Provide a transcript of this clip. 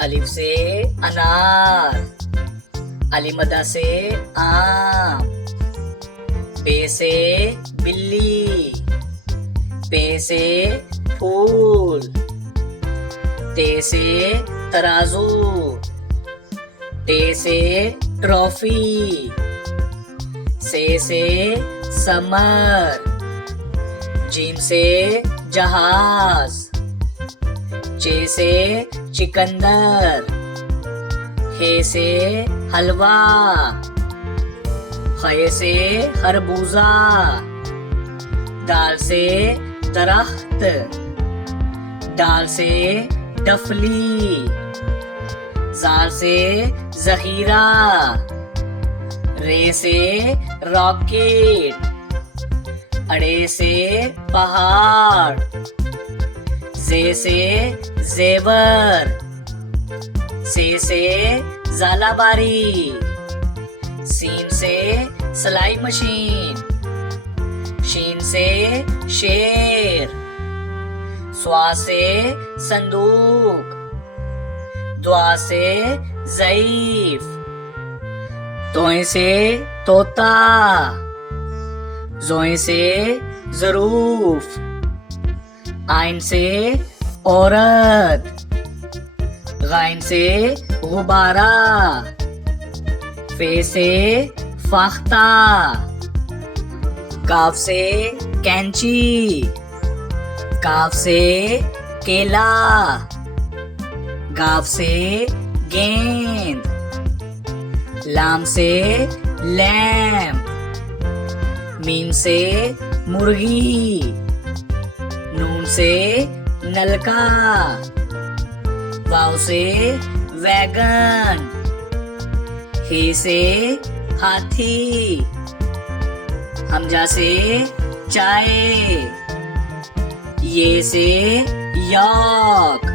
अलिफ से अनार, अलीमदा से आम, बे से बिल्ली, पे से फूल, ते से तराजू, टे से ट्रॉफी, से समर, जीम से जहाज, चे से चिकंदर, हे से हलवा, खे से खरबूजा, दाल से दरख्त, दाल से डफली, जार से जखीरा, रे से रॉकेट, अड़े से पहाड़, जे से जेवर, से जालाबारी, सीन से सिलाई मशीन, शीन से शेर, स्वा से संदूक, द्वा से ज़ईफ, तोए से तोता, जोए से ज़रूफ, आइन से औरत, गाइन से गुब्बारा, फे से फाख्ता, काफ से कैंची, काफ से केला, गाफ से गेंद, लाम से लैम्प, मीम से मुर्गी, नून से नलका, वाव से वैगन, हे से हाथी, हमजा से चाय, ये से यॉक,